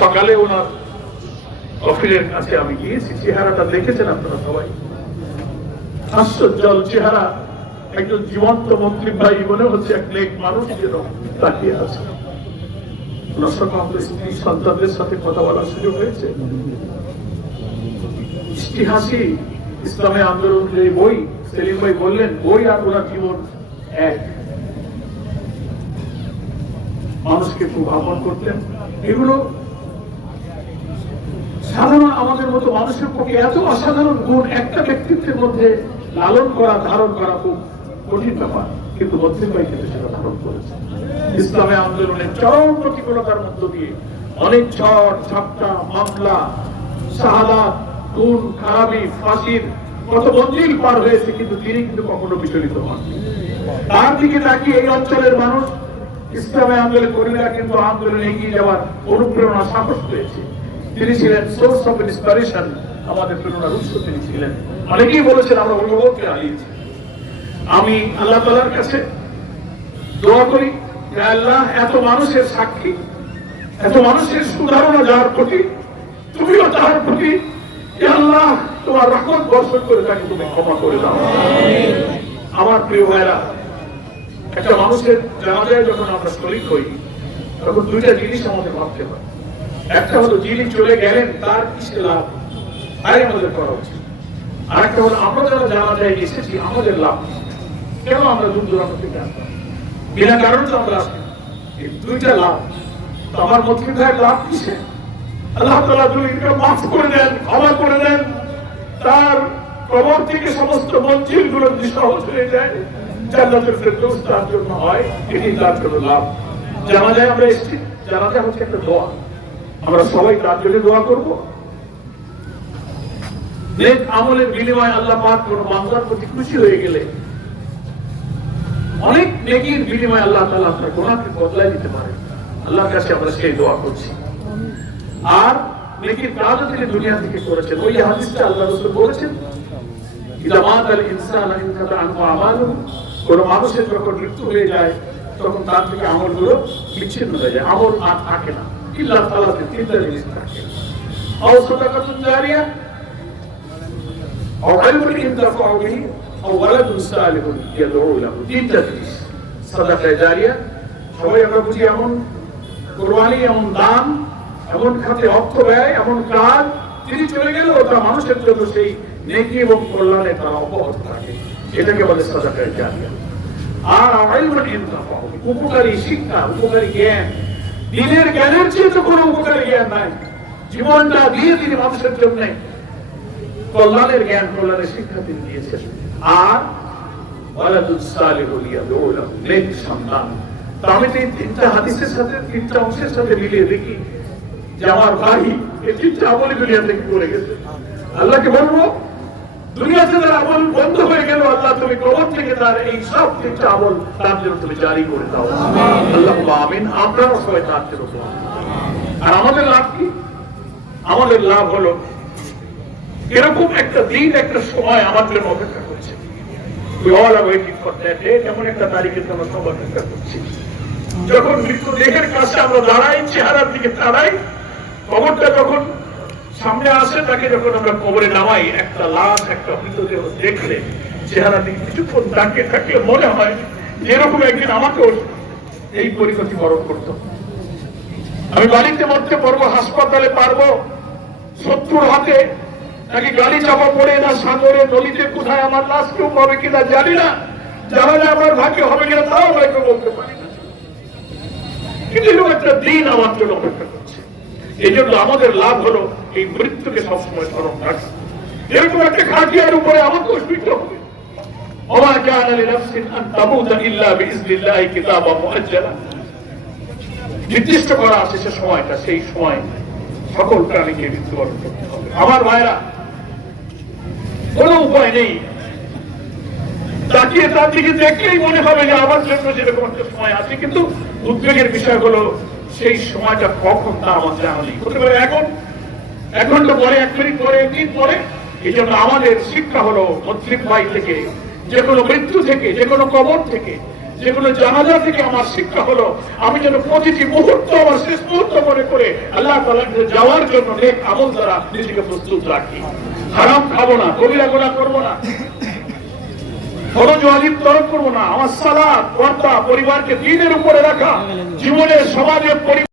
সকালে ওনার অফিসের কাছে আমি গিয়েছি, চেহারাটা দেখেছেন আপনারা সবাই, হাস্যজ্জ্বল চেহারা, একজন জীবন্ত মন্ত্রী ভাই, মনে হচ্ছে এক নেক মানুষ যেন তাকিয়ে আছে। সন্তানদের সাথে কথা বলার সুযোগ হয়েছে। ইতিহাসে ইসলামী আন্দোলন যে বই, সেলিম ভাই বললেন বই আর ওনার জীবন এক। মানুষকে খুব আপন করতেন। এগুলো সাধারণ আমাদের মতো মানুষের পক্ষে এত অসাধারণ গুণ একটা ব্যক্তিত্বের মধ্যে লালন করা, ধারণ করা খুব কঠিন ব্যাপার, কিন্তু মসজিদ ভাই কিন্তু সেটা ধারণ করেছে। ইসলামী আন্দোলনের চরম প্রতিকূলতার মধ্য দিয়ে অনেক ঝড় ঝাপটা, মামলা, শাহাদাত, খুন খারাপি, ফাঁসির কত মঞ্জিল পার হয়েছে, কিন্তু তিনি কিন্তু কখনো বিচলিত হন। তার দিকে তাকিয়ে এই অঞ্চলের মানুষ ইসলামী আন্দোলন কর্মীরা কিন্তু আন্দোলনে এগিয়ে যাওয়ার অনুপ্রেরণা, সাহস পেয়েছে। তিনি ছিলেন সোর্স অফ ইন্সপিরেশন, আমাদের প্রেরণার উৎস তিনি ছিলেন। অনেকেই বলেছেন আমরা অভিভাবককে হারিয়েছি। আমি আল্লাহ তাআলার কাছে দোয়া করি যে আল্লাহ, এত মানুষের সাক্ষী, এত মানুষের সুধারণা যার প্রতি, তুমিও তার প্রতি আল্লাহ তোমার রহমত বর্ষণ করে তাকে তুমি ক্ষমা করে দাও। আমার প্রিয় ভাইরা, একটা মানুষের জানাজায় যখন আমরা শরীক হই, তখন দুইটা জিনিস আমাদের ভাবতে হয়। একটা হলো যিনি চলে গেলেন তার কিসে লাভ, তাই আমাদের করা উচিত। আর একটা হলো আমরা যারা জানাজায় এসেছি আমাদের লাভ, কেন আমরা দূর দূরান্ত থেকে আসলাম, বিনা কারণে তো আমরা আসি। এই দুইটা লাভ। তো আমার মধ্যে লাভ কিসে? আল্লাহ তাআলা যদি মাফ করে দেন, ক্ষমা করে দেন, তার কবর থেকে সমস্ত মঞ্জিল গুলো সহজ হয়ে যায়, জান্নাতুল ফেরদৌস তার জন্য হয়, এটি তার জন্য লাভ। জানাজায় আমরা এসেছি, জানাজা হচ্ছে একটা দোয়া, আমরা সবাই তার জন্য দোয়া করবো। নেক আমলের বিনিময়ে আল্লাহ পাক কোন বান্দার প্রতি খুশি হয়ে গেলে, অনেক নেকির বিনিময়ে আল্লাহ তাআলা আপনার গুনাহকে বদলায় দিতে পারে। আল্লাহর কাছে আমরা সেই দোয়া করছি। আর নেকির কাজও তিনি দুনিয়া থেকে করেছেন। ওই হাদিসটা আল্লাহ রাসূল বলেছেন, ইদা মাতাল ইনসানু ইনকাতা আনহু আমালুহু, কোন মানুষের যখন মৃত্যু হয়ে যায় তখন তার থেকে আমলগুলো বিচ্ছিন্ন হয়ে যায়, আমল আর থাকে না। ইল্লা সালাতে, তিনটা জিনিস থাকে, আও সাদাকাতুন জারিয়া, আও ইলমুন ইনতাফাউ বিহি, আও ওয়ালাদুন সালিহুন ইয়াদউ লাহু। তিনটা জিনিস, সাদাকা জারিয়া সবাই আমরা বুঝি এমন কুরবানি, এমন দান, এমন খাতে অর্থ ব্যয়, এমন কাজ, তিনি চলে গেল ওটা মানুষের জন্য সেই নেকি এবং কল্যাণে তারা অব্যাহত থাকে, এটাকে বলে সাদাকা জারিয়া। আর ইলমুন ইনতাফাউ, উপকারী শিক্ষা, উপকারী জ্ঞান, দিনের জ্ঞানের চেয়ে তো কোনো উপকারী জ্ঞান নাই। জীবনটা দিয়ে তিনি মানুষের জন্য কল্যাণের জ্ঞান, কল্যাণের শিক্ষা তিনি দিয়েছেন। আর ওয়ালাদুন সালিহুন ইয়াদউ লাহু, নেক সন্তান। তো আমি এই তিনটা হাদিসের সাথে, তিনটা অংশের সাথে মিলিয়ে দেখি যে আমার ভাই এই তিনটা আমলই দুনিয়া থেকে করে গেছে। আল্লাহকে বলবো, দুনিয়াতে তার আমল বন্ধ হয়ে গেল, আল্লাহ তুমি কবর থেকে তার এই সব তিনটা আমল তার জন্য তুমি জারি করে দাও। আল্লাহুম্মা আমিন। আপনারা সবাই তার জন্য। আর আমাদের লাভ কি? আমাদের লাভ হলো এরকম একটা দিন, একটা সময় আমার জন্য অপেক্ষা করছে। We all are waiting for that day, এমন একটা তারিখের জন্য সব অপেক্ষা করছি, যখন মৃত্যুদেহের কাছে আমরা দাঁড়াই, চেহারার দিকে দাঁড়াই, কবরটা যখন সামনে আসে, তাকে যখন আমরা কবরে নামাই, একটা লাশ, একটা মৃতদেহ দেখলে চেহারা দিকে কিছুক্ষণ তাকিয়ে থাকলে মনে হয় এরকম একদিন আমাকেও এই পরিণতি বরণ করতো। আমি বাড়িতে মরতে পারবো, হাসপাতালে পারবো, শত্রুর হাতে, নাকি গাড়ি চাপা পড়ে, না সাগরে নদীতে, কোথায় আমার লাশ কেউ পাবে কিনা জানি না, জানা যায় আমার ভাগ্যে হবে কিনা তাও আমরা কেউ বলতে পারি না। কিন্তু এরকম একটা দিন আমার জন্য অপেক্ষা করছে। এই জন্য আমাদের লাভ হলো এই মৃত্যুকে সবসময় স্মরণ রাখা। এরকম একটা খাটিয়ার উপরে আমাকেও শুইতে হবে। ওমা কানা লিনাফসিন আন তামুতা ইল্লা বিইজনিল্লাহি কিতাবাম মুআজ্জালা, নির্দিষ্ট করা আছে সে সময়টা, সেই সময় সকল প্রাণীকে মৃত্যুবরণ করতে হবে। আমার ভাইরা, কোনো উপায় নেই, তাকিয়ে তার দিকে দেখলেই মনে হবে যে আমার জন্য যেরকম একটা সময় আছে, কিন্তু উদ্বেগের বিষয় হলো সেই সময়টা কখন তা আমার জানা নেই। হতে পারে এখন, 1 ঘন্টা পরে, 1 মিনিট পরে, 1 দিন পরে। এই জন্য আমাদের শিক্ষা হলো মুসলিম ভাই থেকে, যে কোনো মৃত্যু থেকে, যে কোনো কবর থেকে, যেগুলো জানাজা থেকে আমার শিক্ষা হলো, আমি যেন প্রতিটি মুহূর্ত আমার শেষ মুহূর্ত মনে করে আল্লাহ তাআলার কাছে যাওয়ার জন্য নেক আমল দ্বারা নিজেকে প্রস্তুত রাখি। হারাম খাবো না, কবিরা গুনাহ করবো না, ফরজ ওয়াজিব তরক করবো না, আমার সালাত, ওয়াদা, পরিবারকে দ্বীনের উপরে রাখা, জীবনে সমাজে